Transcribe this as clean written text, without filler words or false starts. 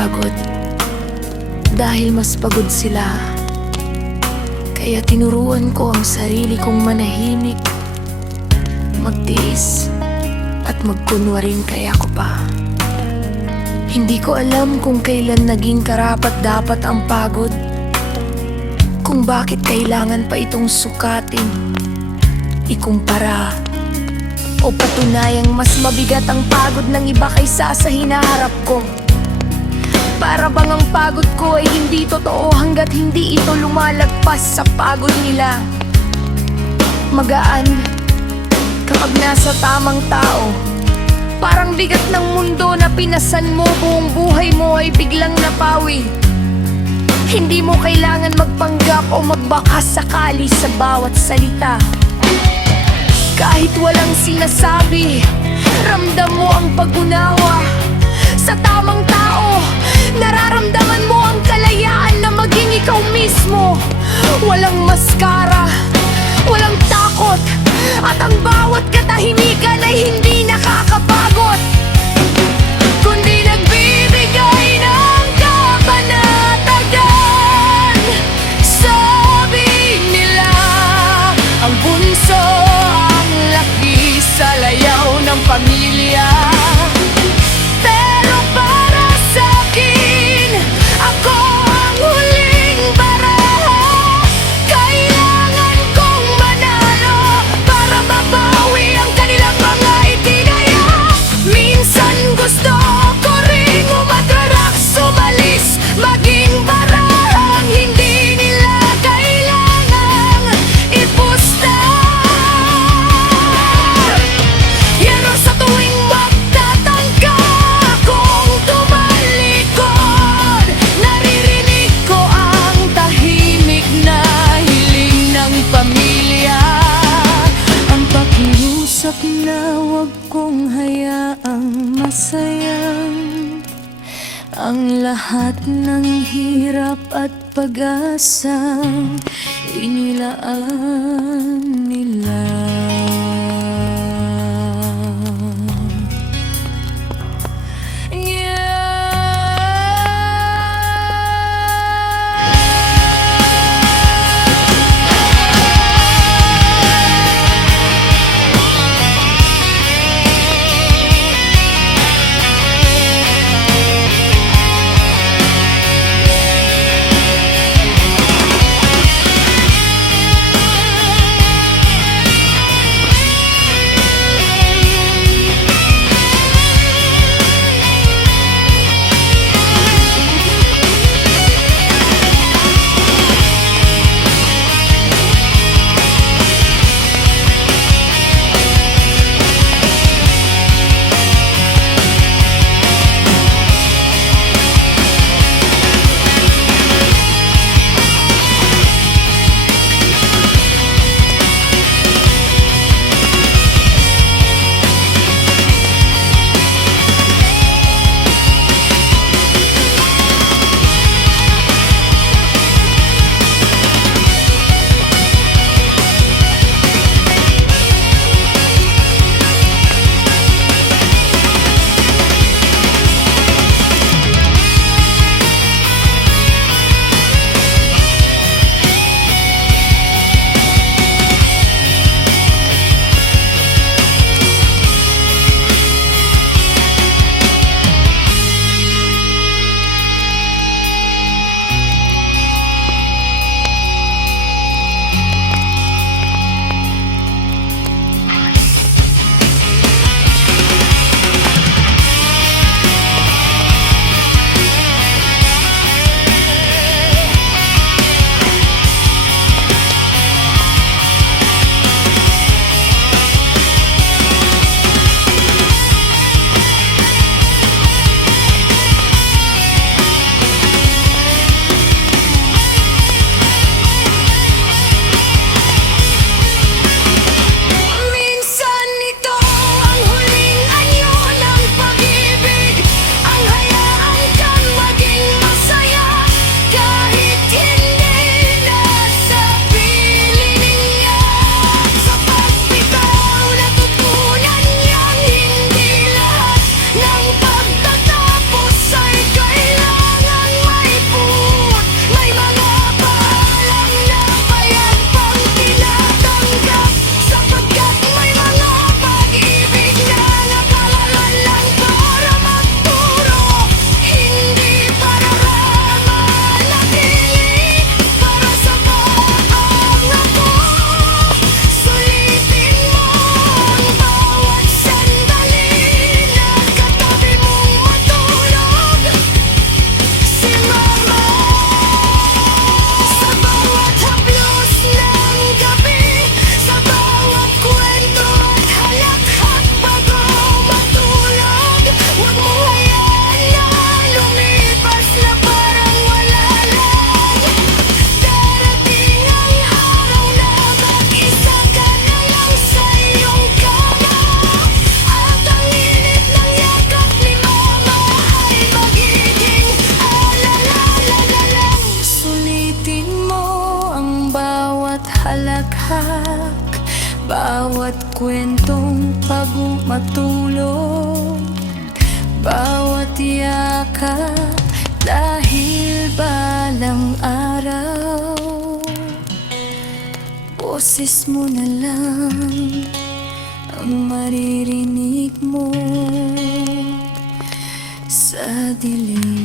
pagod dahil mas pagod sila. Kaya tinuruan ko ang sarili kong manahimik, magtiis at magkunwaring kaya ko pa. Hindi ko alam kung kailan naging karapat-dapat ang pagod, kung bakit kailangan pa itong sukatin, ikumpara o patunayang mas mabigat ang pagod ng iba kaysa sa hinaharap ko. Para bang ang pagod ko ay hindi totoo hanggat hindi ito lumalagpas sa pagod nila. Magaan kapag nasa tamang tao, parang bigat ng mundo na pinasan mo, buong buhay mo ay biglang napawi. Hindi mo kailangan magpanggap o magbakas sakali sa bawat salita. Kahit walang sinasabi, ramdam mo ang pag-unawa. Sa tamang tao, nararamdaman mo ang kalayaan na maging ikaw mismo. Walang maskara, walang takot, at ang bawat katahimikan ay hindi nakakapagod, kundi nagbibigay ng kapanatagan. Sabi nila, ang bunso ang laki sa layaw ng pamilya. Pero para sa'kin, ako ang huling baraha. Kailangan kong manalo para mabawi ang kanilang mga itinaya. Minsan gusto ko ring umatraks, umalis, maging barahang hindi nila kailangang ipusta. Pero sa tuwing magtatangka akong tumalikod, naririnig ko ang tahimik na hiling ng pamilya. Ang pakiusap na huwag kong hayaang masayang ang lahat ng hirap at pag-asa inilaan nila. Bawat kwentong pagmatulog, bawat yakap dahil balang araw, boses mo na lang ang maririnig mo sa dilim.